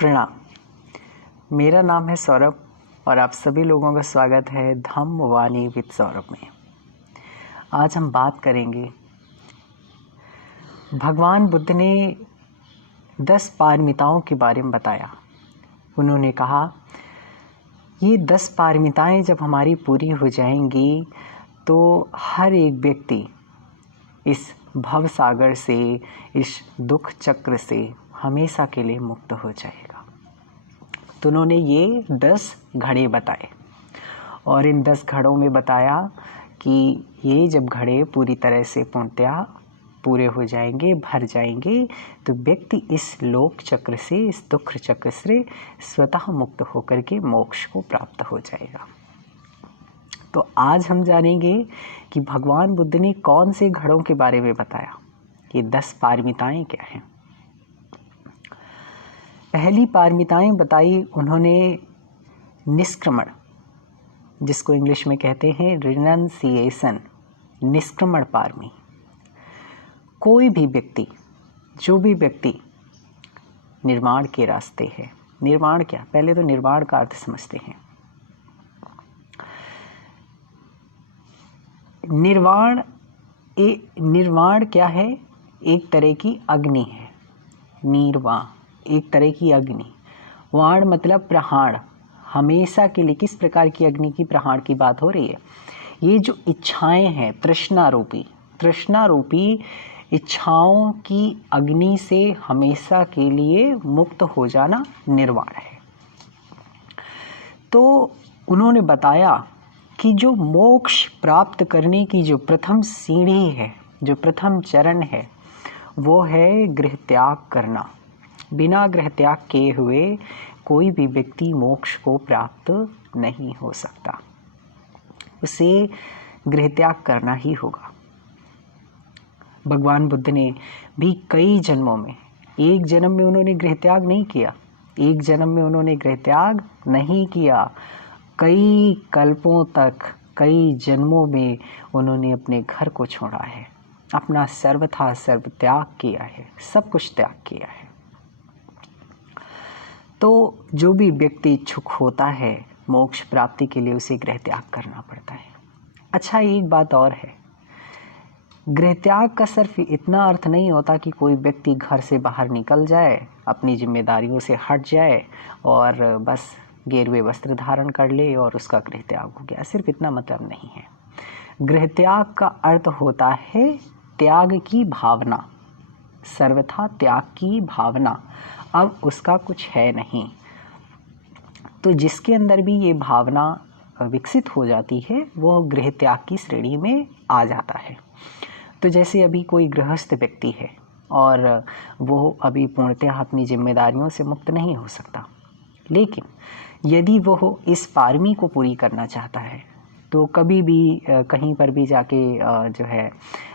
प्रणाम। मेरा नाम है सौरभ और आप सभी लोगों का स्वागत है धम्म वाणी विद सौरभ में। आज हम बात करेंगे, भगवान बुद्ध ने 10 पारमिताओं के बारे में बताया। उन्होंने कहा ये 10 पारमिताएं जब हमारी पूरी हो जाएंगी तो हर एक व्यक्ति इस भव सागर से, इस दुख चक्र से हमेशा के लिए मुक्त हो जाएगा। तो उन्होंने ये 10 घड़े बताए और इन 10 घड़ों में बताया कि ये जब घड़े पूरी तरह से पूर्णतया पूरे हो जाएंगे, भर जाएंगे, तो व्यक्ति इस लोक चक्र से, इस दुख चक्र से स्वतः मुक्त होकर के मोक्ष को प्राप्त हो जाएगा। तो आज हम जानेंगे कि भगवान बुद्ध ने कौन से घड़ों के बारे में बताया। ये 10 पारमिताएं क्या हैं। पहली पारमिताएं बताई उन्होंने निष्क्रमण, जिसको इंग्लिश में कहते हैं रिनंसिएशन, निष्क्रमण पारमी। कोई भी व्यक्ति, जो भी व्यक्ति निर्वाण के रास्ते है, निर्वाण क्या, पहले तो निर्वाण का अर्थ समझते हैं। निर्वाण क्या है? एक तरह की अग्नि है। निर्वाण एक तरह की अग्नि। वाण मतलब प्रहाण, हमेशा के लिए। किस प्रकार की अग्नि की प्रहाण की बात हो रही है? ये जो इच्छाएं हैं, तृष्णा रूपी इच्छाओं की अग्नि से हमेशा के लिए मुक्त हो जाना निर्वाण है। तो उन्होंने बताया कि जो मोक्ष प्राप्त करने की जो प्रथम सीढ़ी है, जो प्रथम चरण है, वो है गृह त्याग करना। बिना गृह त्याग किए हुए कोई भी व्यक्ति मोक्ष को प्राप्त नहीं हो सकता। उसे गृह त्याग करना ही होगा। भगवान बुद्ध ने भी कई जन्मों में, एक जन्म में उन्होंने गृह त्याग नहीं किया, एक जन्म में उन्होंने गृह त्याग नहीं किया, कई कल्पों तक, कई जन्मों में उन्होंने अपने घर को छोड़ा है, अपना सर्वथा सर्व त्याग किया है, सब कुछ त्याग किया है। तो जो भी व्यक्ति इच्छुक होता है मोक्ष प्राप्ति के लिए, उसे गृह त्याग करना पड़ता है। अच्छा, एक बात और है, गृह त्याग का सिर्फ इतना अर्थ नहीं होता कि कोई व्यक्ति घर से बाहर निकल जाए, अपनी जिम्मेदारियों से हट जाए और बस गेरुए वस्त्र धारण कर ले और उसका गृह त्याग हो गया। सिर्फ इतना मतलब नहीं है। गृह त्याग का अर्थ होता है त्याग की भावना, सर्वथा त्याग की भावना। अब उसका कुछ है नहीं, तो जिसके अंदर भी ये भावना विकसित हो जाती है वो गृह त्याग की श्रेणी में आ जाता है। तो जैसे अभी कोई गृहस्थ व्यक्ति है और वो अभी पूर्णतः अपनी जिम्मेदारियों से मुक्त नहीं हो सकता, लेकिन यदि वो इस पारमी को पूरी करना चाहता है तो कभी भी कहीं पर भी जाके जो है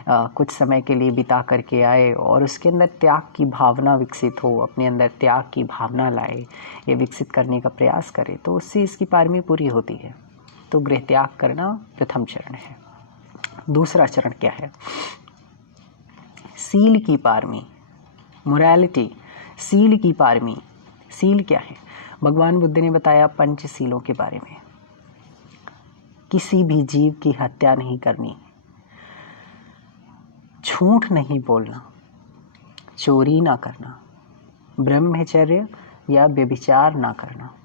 कुछ समय के लिए बिता करके आए और उसके अंदर त्याग की भावना विकसित हो, अपने अंदर त्याग की भावना लाए, ये विकसित करने का प्रयास करे, तो उससे इसकी पारमी पूरी होती है। तो गृह त्याग करना प्रथम चरण है। दूसरा चरण क्या है? सील की पारमी, मोरालिटी, सील की पारमी। सील क्या है? भगवान बुद्ध ने बताया पंचशीलों के बारे में। किसी भी जीव की हत्या नहीं करनी, झूठ नहीं बोलना, चोरी ना करना, ब्रह्मचर्य या व्यभिचार ना करना,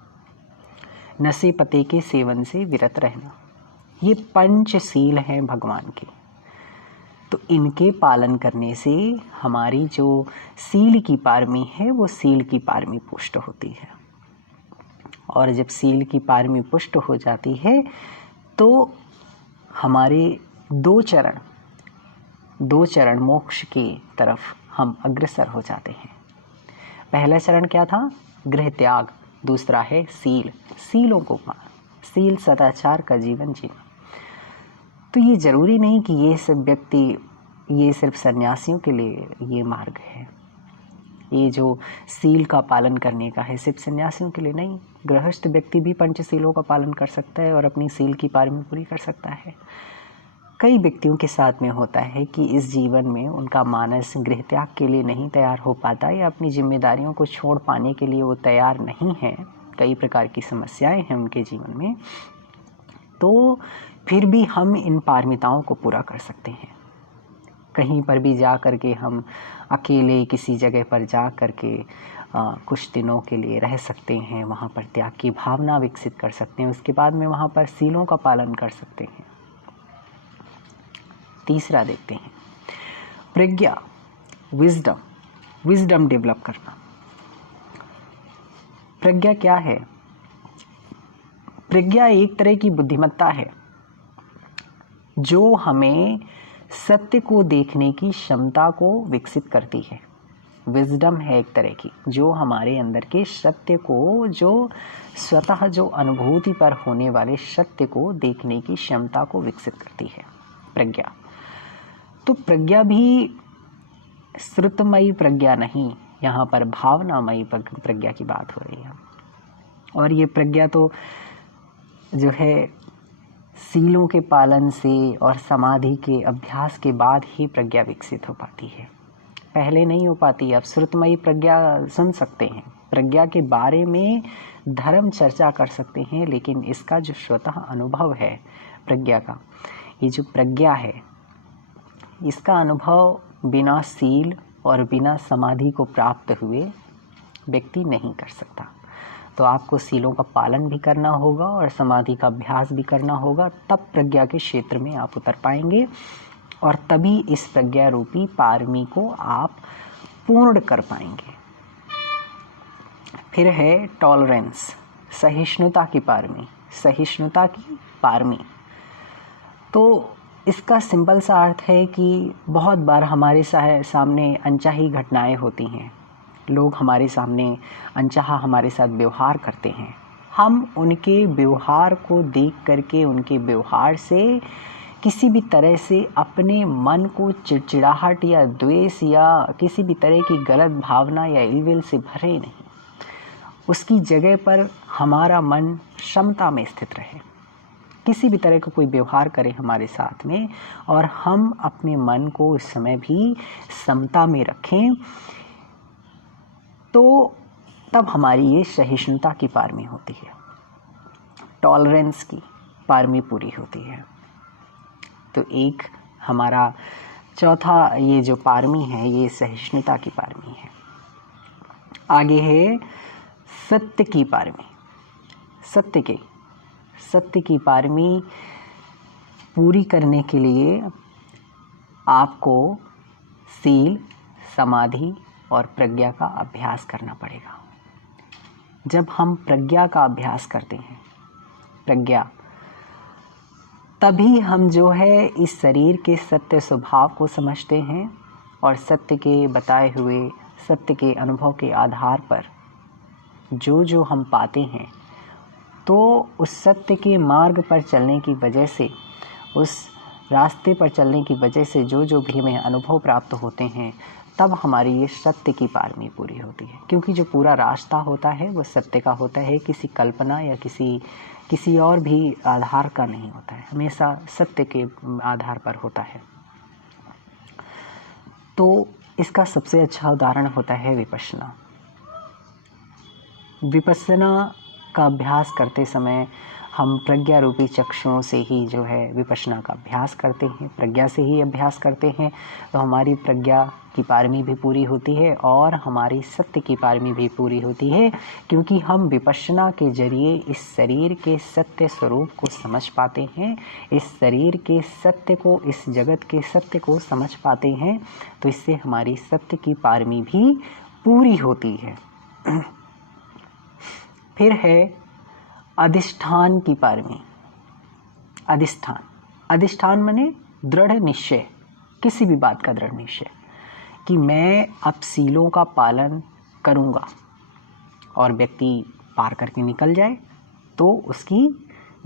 नशे पते के सेवन से विरत रहना। ये पंचशील हैं भगवान के। तो इनके पालन करने से हमारी जो सील की पारमी है वो सील की पारमी पुष्ट होती है। और जब सील की पारमी पुष्ट हो जाती है तो हमारे दो चरण मोक्ष की तरफ हम अग्रसर हो जाते हैं। पहला चरण क्या था? गृह त्याग। दूसरा है सील, सीलों को पाना, सील सदाचार का जीवन जीना। तो ये जरूरी नहीं कि ये सब व्यक्ति, ये सिर्फ सन्यासियों के लिए ये मार्ग है। ये जो सील का पालन करने का है सिर्फ सन्यासियों के लिए नहीं, गृहस्थ व्यक्ति भी पंचशीलों का पालन कर सकता है और अपनी सील की पारमी पूरी कर सकता है। कई व्यक्तियों के साथ में होता है कि इस जीवन में उनका मानस गृह त्याग के लिए नहीं तैयार हो पाता या अपनी जिम्मेदारियों को छोड़ पाने के लिए वो तैयार नहीं है। कई प्रकार की समस्याएं हैं उनके जीवन में, तो फिर भी हम इन पारमिताओं को पूरा कर सकते हैं। कहीं पर भी जा कर के हम अकेले किसी जगह पर जा कर के कुछ दिनों के लिए रह सकते हैं, वहाँ पर त्याग की भावना विकसित कर सकते हैं, उसके बाद में वहाँ पर सीलों का पालन कर सकते हैं। तीसरा देखते हैं, प्रज्ञा, विजडम डेवलप करना। प्रज्ञा क्या है? प्रज्ञा एक तरह की बुद्धिमत्ता है जो हमें सत्य को देखने की क्षमता को विकसित करती है। विजडम है एक तरह की जो हमारे अंदर के सत्य को, जो स्वतः जो अनुभूति पर होने वाले सत्य को देखने की क्षमता को विकसित करती है प्रज्ञा। तो प्रज्ञा भी श्रुतमयी प्रज्ञा नहीं, यहाँ पर भावनामयी प्रज्ञा की बात हो रही है। और ये प्रज्ञा तो जो है सीलों के पालन से और समाधि के अभ्यास के बाद ही प्रज्ञा विकसित हो पाती है, पहले नहीं हो पाती। आप श्रुतमयी प्रज्ञा सुन सकते हैं, प्रज्ञा के बारे में धर्म चर्चा कर सकते हैं, लेकिन इसका जो स्वतः अनुभव है प्रज्ञा का, ये जो प्रज्ञा है, इसका अनुभव बिना सील और बिना समाधि को प्राप्त हुए व्यक्ति नहीं कर सकता। तो आपको सीलों का पालन भी करना होगा और समाधि का अभ्यास भी करना होगा, तब प्रज्ञा के क्षेत्र में आप उतर पाएंगे और तभी इस प्रज्ञा रूपी पारमी को आप पूर्ण कर पाएंगे। फिर है टॉलरेंस, सहिष्णुता की पारमी, सहिष्णुता की पारमी। तो इसका सिंपल सा अर्थ है कि बहुत बार हमारे सामने अनचाही घटनाएं होती हैं, लोग हमारे सामने अनचाहा हमारे साथ व्यवहार करते हैं। हम उनके व्यवहार को देख करके, उनके व्यवहार से किसी भी तरह से अपने मन को चिड़चिड़ाहट या द्वेष या किसी भी तरह की गलत भावना या इलविल से भरे नहीं। उसकी जगह पर हमारा मन समता में स्थित रहे। किसी भी तरह का कोई व्यवहार करे हमारे साथ में और हम अपने मन को उस समय भी समता में रखें, तो तब हमारी ये सहिष्णुता की पारमी होती है, टॉलरेंस की पारमी पूरी होती है। तो एक हमारा चौथा ये जो पारमी है, ये सहिष्णुता की पारमी है। आगे है सत्य की पारमी। सत्य की पारमी पूरी करने के लिए आपको सील, समाधि और प्रज्ञा का अभ्यास करना पड़ेगा। जब हम प्रज्ञा का अभ्यास करते हैं, प्रज्ञा, तभी हम जो है इस शरीर के सत्य स्वभाव को समझते हैं और सत्य के बताए हुए, सत्य के अनुभव के आधार पर जो हम पाते हैं, तो उस सत्य के मार्ग पर चलने की वजह से, उस रास्ते पर चलने की वजह से जो भी हमें अनुभव प्राप्त होते हैं, तब हमारी ये सत्य की पारमी पूरी होती है। क्योंकि जो पूरा रास्ता होता है वो सत्य का होता है, किसी कल्पना या किसी और भी आधार का नहीं होता है, हमेशा सत्य के आधार पर होता है। तो इसका सबसे अच्छा उदाहरण होता है विपश्यना। विपश्यना का अभ्यास करते समय हम प्रज्ञा रूपी चक्षुओं से ही जो है विपश्यना का अभ्यास करते हैं, प्रज्ञा से ही अभ्यास करते हैं, तो हमारी प्रज्ञा की पारमी भी पूरी होती है और हमारी सत्य की पारमी भी पूरी होती है। क्योंकि हम विपश्यना के जरिए इस शरीर के सत्य स्वरूप को समझ पाते हैं, इस शरीर के सत्य को, इस जगत के सत्य को समझ पाते हैं, तो इससे हमारी सत्य की पारमी भी पूरी होती है। फिर है अधिष्ठान की पारमी। अधिष्ठान माने दृढ़ निश्चय, किसी भी बात का दृढ़ निश्चय कि मैं अब सीलों का पालन करूँगा, और व्यक्ति पार करके निकल जाए तो उसकी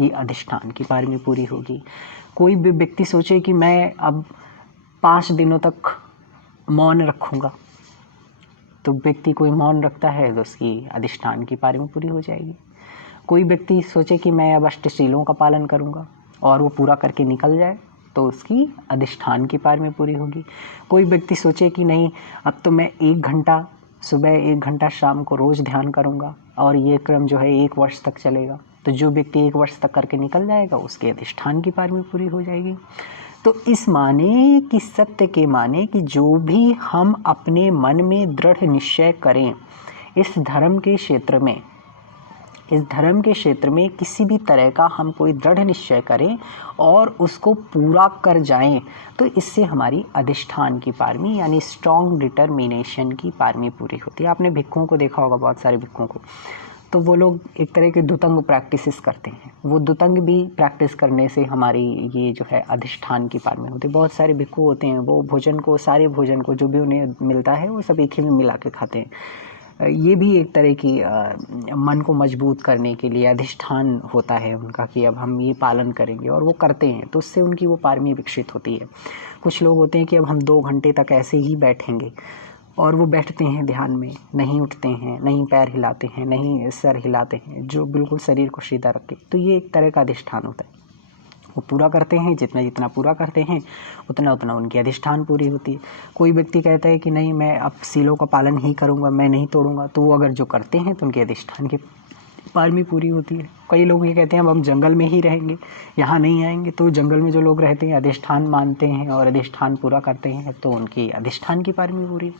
ये अधिष्ठान की पारमी पूरी होगी। कोई भी व्यक्ति सोचे कि मैं अब 5 दिनों तक मौन रखूँगा, तो व्यक्ति कोई मौन रखता है तो उसकी अधिष्ठान की पारमी पूरी हो जाएगी। कोई व्यक्ति सोचे कि मैं अब अष्टशीलों का पालन करूंगा और वो पूरा करके निकल जाए, तो उसकी अधिष्ठान की पारमी पूरी होगी। कोई व्यक्ति सोचे कि नहीं, अब तो मैं 1 घंटा सुबह 1 घंटा शाम को रोज़ ध्यान करूँगा और ये क्रम जो है 1 वर्ष तक चलेगा, तो जो व्यक्ति 1 वर्ष तक करके निकल जाएगा उसके अधिष्ठान की पारमी पूरी हो जाएगी। तो इस माने कि सत्य के माने कि जो भी हम अपने मन में दृढ़ निश्चय करें इस धर्म के क्षेत्र में किसी भी तरह का हम कोई दृढ़ निश्चय करें और उसको पूरा कर जाएं, तो इससे हमारी अधिष्ठान की पारमी यानी स्ट्रॉन्ग डिटर्मिनेशन की पारमी पूरी होती है। आपने भिक्षुओं को देखा होगा, बहुत सारे भिक्षुओं को, तो वो लोग एक तरह के दुतंग प्रैक्टिसेस करते हैं। वो दुतंग भी प्रैक्टिस करने से हमारी ये जो है अधिष्ठान की पारमी होती है। बहुत सारे भिक्षु होते हैं, वो भोजन को, सारे भोजन को जो भी उन्हें मिलता है वो सब एक ही में मिला के खाते हैं। ये भी एक तरह की मन को मजबूत करने के लिए अधिष्ठान होता है उनका कि अब हम ये पालन करेंगे, और वो करते हैं तो उससे उनकी वो पारमी विकसित होती है। कुछ लोग होते हैं कि अब हम 2 घंटे तक ऐसे ही बैठेंगे, और वो बैठते हैं ध्यान में, नहीं उठते हैं, नहीं पैर हिलाते हैं, नहीं सर हिलाते हैं, जो बिल्कुल शरीर को सीधा रख के, तो ये एक तरह का अधिष्ठान होता है। वो पूरा करते हैं, जितना जितना पूरा करते हैं उतना उतना उनकी अधिष्ठान पूरी होती है। कोई व्यक्ति कहता है कि नहीं, मैं अब सीलों का पालन ही करूँगा, मैं नहीं तोड़ूंगा, तो वो अगर जो करते हैं तो उनकी अधिष्ठान की पारमी पूरी होती है। कई लोग ये कहते हैं अब हम जंगल में ही रहेंगे, यहाँ नहीं आएंगे, तो जंगल में जो लोग रहते हैं अधिष्ठान मानते हैं और अधिष्ठान पूरा करते हैं, तो उनकी अधिष्ठान की पारमी पूरी।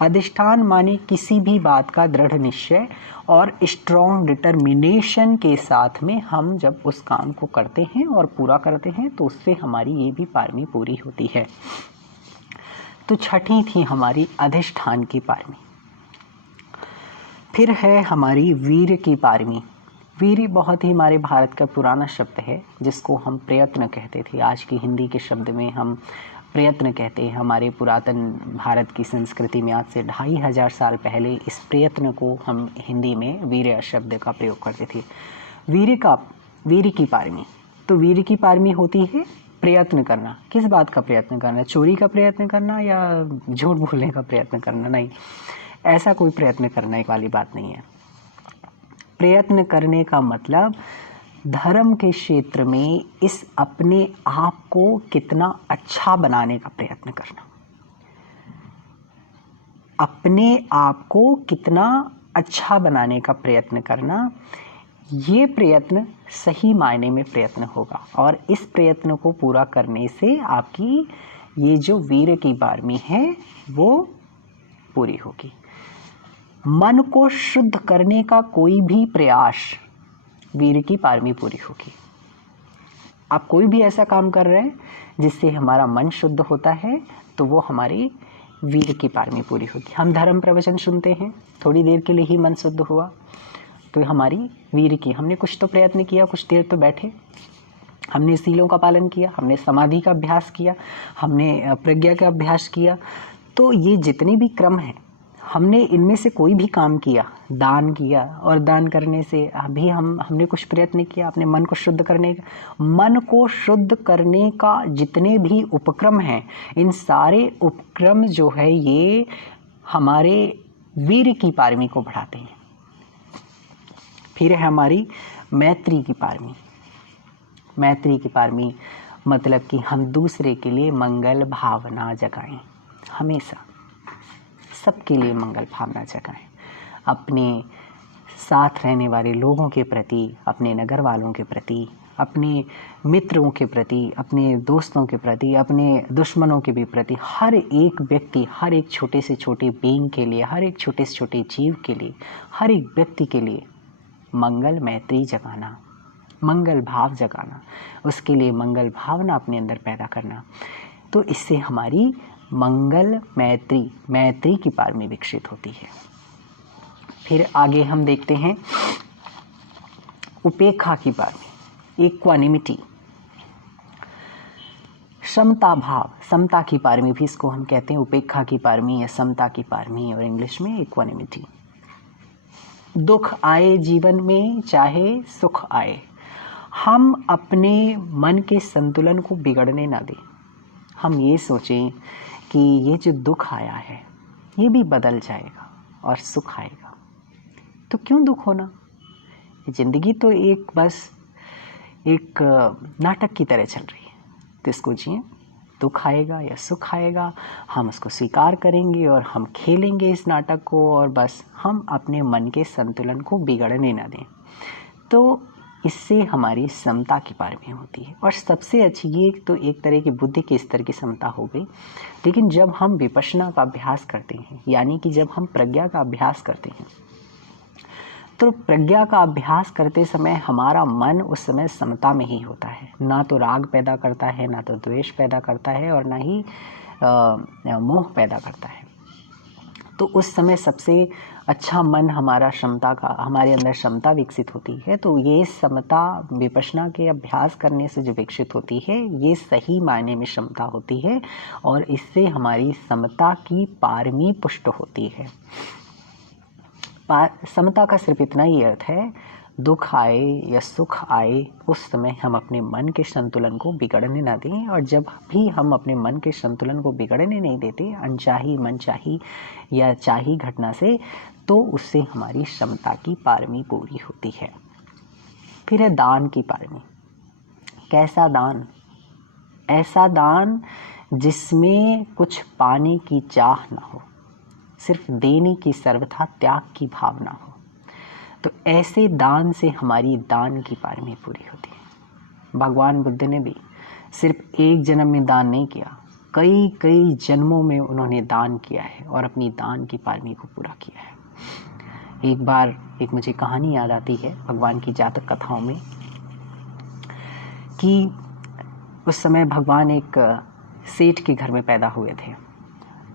अधिष्ठान माने किसी भी बात का दृढ़ निश्चय और स्ट्रॉन्ग डिटर्मिनेशन के साथ में हम जब उस काम को करते हैं और पूरा करते हैं तो उससे हमारी ये भी पारमी पूरी होती है। तो छठी थी हमारी अधिष्ठान की पारमी। फिर है हमारी वीर की पारमी। वीर बहुत ही हमारे भारत का पुराना शब्द है, जिसको हम प्रयत्न कहते थे। आज की हिंदी के शब्द में हम प्रयत्न कहते हैं। हमारे पुरातन भारत की संस्कृति में आज से 2500 साल पहले इस प्रयत्न को हम हिंदी में वीर शब्द का प्रयोग करते थे। वीर की पारमी, तो वीर की पारमी होती है प्रयत्न करना। किस बात का प्रयत्न करना? चोरी का प्रयत्न करना या झूठ बोलने का प्रयत्न करना? नहीं, ऐसा कोई प्रयत्न करने वाली बात नहीं है। प्रयत्न करने का मतलब धर्म के क्षेत्र में इस अपने आप को कितना अच्छा बनाने का प्रयत्न करना, अपने आप को कितना अच्छा बनाने का प्रयत्न करना। ये प्रयत्न सही मायने में प्रयत्न होगा, और इस प्रयत्न को पूरा करने से आपकी ये जो वीर की पारमी है वो पूरी होगी। मन को शुद्ध करने का कोई भी प्रयास, वीर की पारमी पूरी होगी। आप कोई भी ऐसा काम कर रहे हैं जिससे हमारा मन शुद्ध होता है, तो वो हमारी वीर की पारमी पूरी होगी। हम धर्म प्रवचन सुनते हैं, थोड़ी देर के लिए ही मन शुद्ध हुआ, तो हमारी वीर की, हमने कुछ तो प्रयत्न किया, कुछ देर तो बैठे, हमने सीलों का पालन किया, हमने समाधि का अभ्यास किया, हमने प्रज्ञा का अभ्यास किया। तो ये जितने भी क्रम हैं, हमने इनमें से कोई भी काम किया, दान किया, और दान करने से अभी हमने कुछ प्रयत्न किया अपने मन को शुद्ध करने का। मन को शुद्ध करने का जितने भी उपक्रम हैं, इन सारे उपक्रम जो है ये हमारे वीर की पारमी को बढ़ाते हैं। फिर है हमारी मैत्री की पारमी। मैत्री की पारमी मतलब कि हम दूसरे के लिए मंगल भावना जगाएं, हमेशा सबके लिए मंगल भावना जगाएं। अपने साथ रहने वाले लोगों के प्रति, अपने नगर वालों के प्रति, अपने मित्रों के प्रति, अपने दोस्तों के प्रति, अपने दुश्मनों के भी प्रति, हर एक व्यक्ति, हर एक छोटे से छोटे बीइंग के लिए, हर एक छोटे से छोटे जीव के लिए, हर एक व्यक्ति के लिए मंगल मैत्री जगाना, मंगल भाव जगाना, उसके लिए मंगल भावना अपने अंदर पैदा करना। तो इससे हमारी मंगल मैत्री की पारमी विकसित होती है। फिर आगे हम देखते हैं उपेक्षा की पारमी, इक्वानिमिटी, समता भाव, समता की पारमी भी इसको हम कहते हैं उपेक्षा की पारमी या समता की पारमी, और इंग्लिश में इक्वानिमिटी। दुख आए जीवन में चाहे सुख आए, हम अपने मन के संतुलन को बिगड़ने ना दें। हम ये सोचें कि ये जो दुख आया है ये भी बदल जाएगा और सुख आएगा, तो क्यों दुख होना? ज़िंदगी तो बस एक नाटक की तरह चल रही है। तो इसको जिए। दुख आएगा या सुख आएगा, हम उसको स्वीकार करेंगे और हम खेलेंगे इस नाटक को, और बस हम अपने मन के संतुलन को बिगड़ने ना दें। तो इससे हमारी समता की पारमी होती है। और सबसे अच्छी ये तो एक तरह की बुद्धि के स्तर की समता हो गई। लेकिन जब हम विपश्यना का अभ्यास करते हैं, यानी कि जब हम प्रज्ञा का अभ्यास करते हैं, तो प्रज्ञा का अभ्यास करते समय हमारा मन उस समय समता में ही होता है। ना तो राग पैदा करता है, ना तो द्वेष पैदा करता है, और ना ही मोह पैदा करता है। तो उस समय सबसे अच्छा मन हमारा क्षमता का, हमारे अंदर क्षमता विकसित होती है। तो ये समता विपश्यना के अभ्यास करने से जो विकसित होती है, ये सही मायने में क्षमता होती है, और इससे हमारी समता की पारमी पुष्ट होती है। समता का सिर्फ इतना ही अर्थ है, दुख आए या सुख आए, उस समय हम अपने मन के संतुलन को बिगड़ने ना दें। और जब भी हम अपने मन के संतुलन को बिगड़ने नहीं देते, अनचाही मनचाही या चाही घटना से, तो उससे हमारी क्षमता की पारमी पूरी होती है। फिर है दान की पारमी। कैसा दान? ऐसा दान जिसमें कुछ पाने की चाह ना हो, सिर्फ देने की सर्वथा त्याग की भावना हो। तो ऐसे दान से हमारी दान की पारमी पूरी होती है। भगवान बुद्ध ने भी सिर्फ एक जन्म में दान नहीं किया, कई कई जन्मों में उन्होंने दान किया है और अपनी दान की पारमी को पूरा किया है। एक बार एक मुझे कहानी याद आती है भगवान की जातक कथाओं में, कि उस समय भगवान एक सेठ के घर में पैदा हुए थे।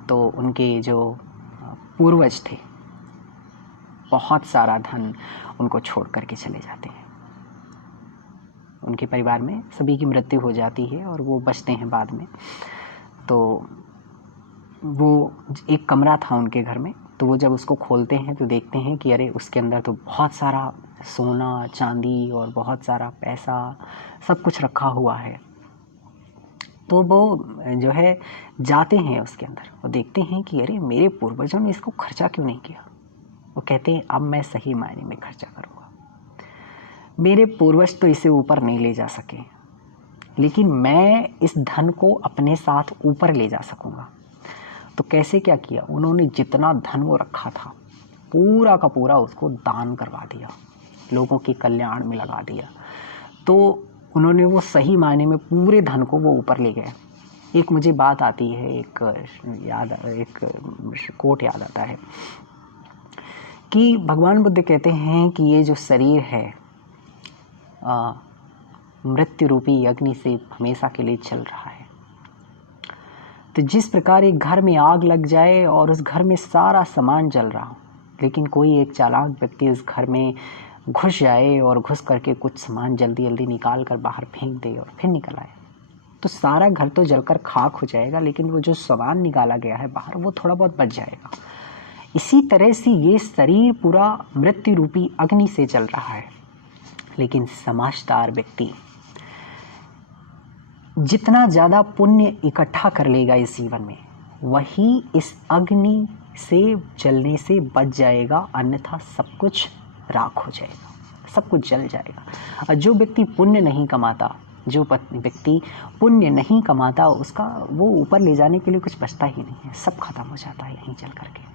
तो उनके जो पूर्वज थे, बहुत सारा धन उनको छोड़ करके चले जाते हैं। उनके परिवार में सभी की मृत्यु हो जाती है और वो बचते हैं बाद में। तो वो एक कमरा था उनके घर में, तो वो जब उसको खोलते हैं तो देखते हैं कि अरे उसके अंदर तो बहुत सारा सोना चांदी और बहुत सारा पैसा सब कुछ रखा हुआ है। तो वो जो है जाते हैं उसके अंदर और देखते हैं कि अरे मेरे पूर्वजों ने इसको खर्चा क्यों नहीं किया। वो कहते हैं अब मैं सही मायने में खर्चा करूँगा। मेरे पूर्वज तो इसे ऊपर नहीं ले जा सके, लेकिन मैं इस धन को अपने साथ ऊपर ले जा सकूँगा। तो कैसे क्या किया, उन्होंने जितना धन वो रखा था पूरा का पूरा उसको दान करवा दिया, लोगों के कल्याण में लगा दिया। तो उन्होंने वो सही मायने में पूरे धन को वो ऊपर ले गए। एक मुझे बात आती है, एक कोट याद आता है कि भगवान बुद्ध कहते हैं कि ये जो शरीर है मृत्यु रूपी अग्नि से हमेशा के लिए चल रहा है। तो जिस प्रकार एक घर में आग लग जाए और उस घर में सारा सामान जल रहा हो, लेकिन कोई एक चालाक व्यक्ति उस घर में घुस जाए और घुस करके कुछ सामान जल्दी जल्दी निकाल कर बाहर फेंक दे और फिर निकल आए, तो सारा घर तो जलकर खाक हो जाएगा, लेकिन वो जो सामान निकाला गया है बाहर वो थोड़ा बहुत बच जाएगा। इसी तरह से ये शरीर पूरा मृत्यु रूपी अग्नि से जल रहा है, लेकिन समझदार व्यक्ति जितना ज़्यादा पुण्य इकट्ठा कर लेगा इस जीवन में, वही इस अग्नि से जलने से बच जाएगा, अन्यथा सब कुछ राख हो जाएगा, सब कुछ जल जाएगा। और जो व्यक्ति पुण्य नहीं कमाता, जो व्यक्ति पुण्य नहीं कमाता, उसका वो ऊपर ले जाने के लिए कुछ बचता ही नहीं है, सब खत्म हो जाता है यहीं चल करके,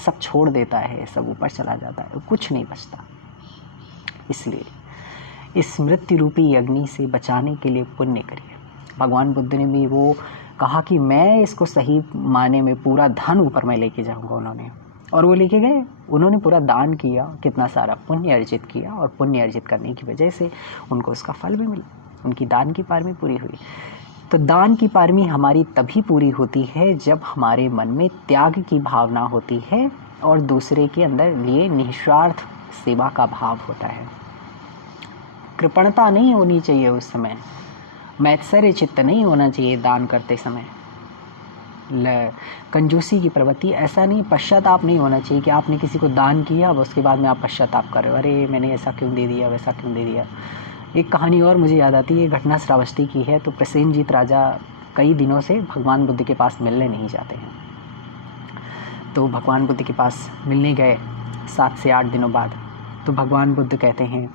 सब छोड़ देता है, सब ऊपर चला जाता है, कुछ नहीं बचता। इसलिए इस मृत्यु रूपी अग्नि से बचाने के लिए पुण्य करिए। भगवान बुद्ध ने भी वो कहा कि मैं इसको सही माने में पूरा धन ऊपर मैं लेके जाऊंगा उन्होंने, और वो लेके गए। उन्होंने पूरा दान किया, कितना सारा पुण्य अर्जित किया, और पुण्य अर्जित करने की वजह से उनको उसका फल भी मिला, उनकी दान की पारमी पूरी हुई। तो दान की पारमी हमारी तभी पूरी होती है जब हमारे मन में त्याग की भावना होती है और दूसरे के अंदर लिए निस्वार्थ सेवा का भाव होता है। कृपणता नहीं होनी चाहिए उस समय, मैत्सर्य चित्त नहीं होना चाहिए दान करते समय, कंजूसी की प्रवृत्ति ऐसा नहीं, पश्चाताप नहीं होना चाहिए कि आपने किसी को दान किया अब उसके बाद में आप पश्चाताप कर रहे हो, अरे मैंने ऐसा क्यों दे दिया, वैसा क्यों दे दिया। एक कहानी और मुझे याद आती है, घटना श्रावस्ती की है। तो प्रसेनजीत राजा कई दिनों से भगवान बुद्ध के पास मिलने नहीं जाते हैं। तो भगवान बुद्ध के पास मिलने गए 7 से 8 दिनों बाद। तो भगवान बुद्ध कहते हैं,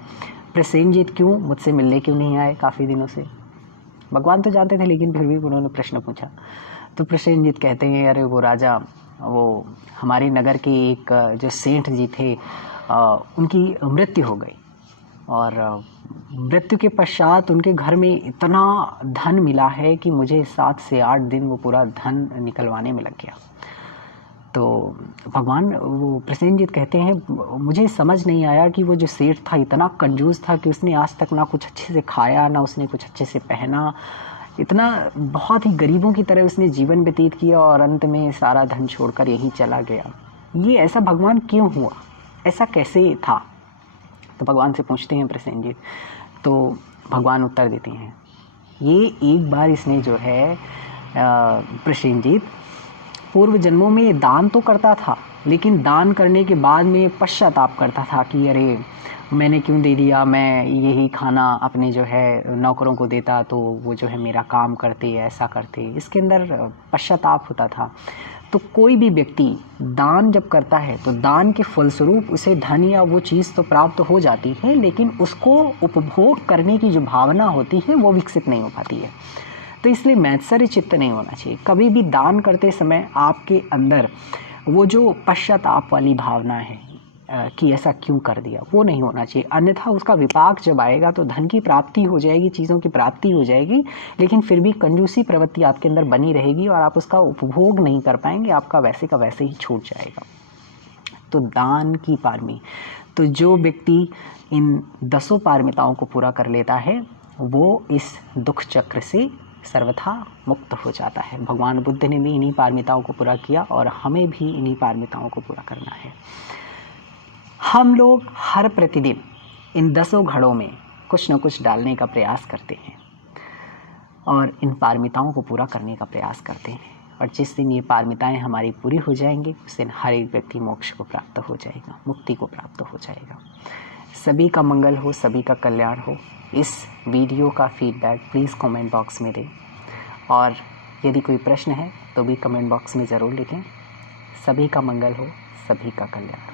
प्रसेनजीत क्यों मुझसे मिलने क्यों नहीं आए काफ़ी दिनों से। भगवान तो जानते थे, लेकिन फिर भी उन्होंने प्रश्न पूछा। तो प्रसेनजीत कहते हैं, अरे वो राजा, वो हमारे नगर के एक जो सेठ जी थे, उनकी मृत्यु हो गई, और मृत्यु के पश्चात उनके घर में इतना धन मिला है कि मुझे 7 से 8 दिन वो पूरा धन निकलवाने में लग गया। तो भगवान, वो प्रसेनजीत कहते हैं, मुझे समझ नहीं आया कि वो जो सेठ था इतना कंजूस था कि उसने आज तक ना कुछ अच्छे से खाया, ना उसने कुछ अच्छे से पहना, इतना बहुत ही गरीबों की तरह उसने जीवन व्यतीत किया, और अंत में सारा धन छोड़कर यहीं चला गया। ये ऐसा भगवान क्यों हुआ, ऐसा कैसे था? तो भगवान से पूछते हैं प्रसेनजीत। तो भगवान उत्तर देते हैं, ये एक बार इसने जो है प्रसेनजीत पूर्व जन्मों में दान तो करता था, लेकिन दान करने के बाद में पश्चाताप करता था कि अरे मैंने क्यों दे दिया, मैं यही खाना अपने जो है नौकरों को देता तो वो जो है मेरा काम करते, ऐसा करते, इसके अंदर पश्चाताप होता था। तो कोई भी व्यक्ति दान जब करता है तो दान के फलस्वरूप उसे धन या वो चीज़ तो प्राप्त हो जाती है, लेकिन उसको उपभोग करने की जो भावना होती है वो विकसित नहीं हो पाती है। तो इसलिए मैत्सर्य चित्त नहीं होना चाहिए। कभी भी दान करते समय आपके अंदर वो जो पश्चाताप वाली भावना है कि ऐसा क्यों कर दिया, वो नहीं होना चाहिए। अन्यथा उसका विपाक जब आएगा तो धन की प्राप्ति हो जाएगी, चीज़ों की प्राप्ति हो जाएगी, लेकिन फिर भी कंजूसी प्रवृत्ति आपके अंदर बनी रहेगी और आप उसका उपभोग नहीं कर पाएंगे, आपका वैसे का वैसे ही छूट जाएगा। तो दान की पारमी, तो जो व्यक्ति इन 10 पारमिताओं को पूरा कर लेता है वो इस दुख चक्र से सर्वथा मुक्त हो जाता है। भगवान बुद्ध ने भी इन्हीं पारमिताओं को पूरा किया और हमें भी इन्हीं पारमिताओं को पूरा करना है। हम लोग हर प्रतिदिन इन 10 घड़ों में कुछ न कुछ डालने का प्रयास करते हैं और इन पारमिताओं को पूरा करने का प्रयास करते हैं, और जिस दिन ये पारमिताएं हमारी पूरी हो जाएंगी उस दिन हर एक व्यक्ति मोक्ष को प्राप्त हो जाएगा, मुक्ति को प्राप्त हो जाएगा। सभी का मंगल हो, सभी का कल्याण हो। इस वीडियो का फीडबैक प्लीज़ कमेंट बॉक्स में दें, और यदि कोई प्रश्न है तो भी कमेंट बॉक्स में ज़रूर लिखें। सभी का मंगल हो, सभी का कल्याण हो।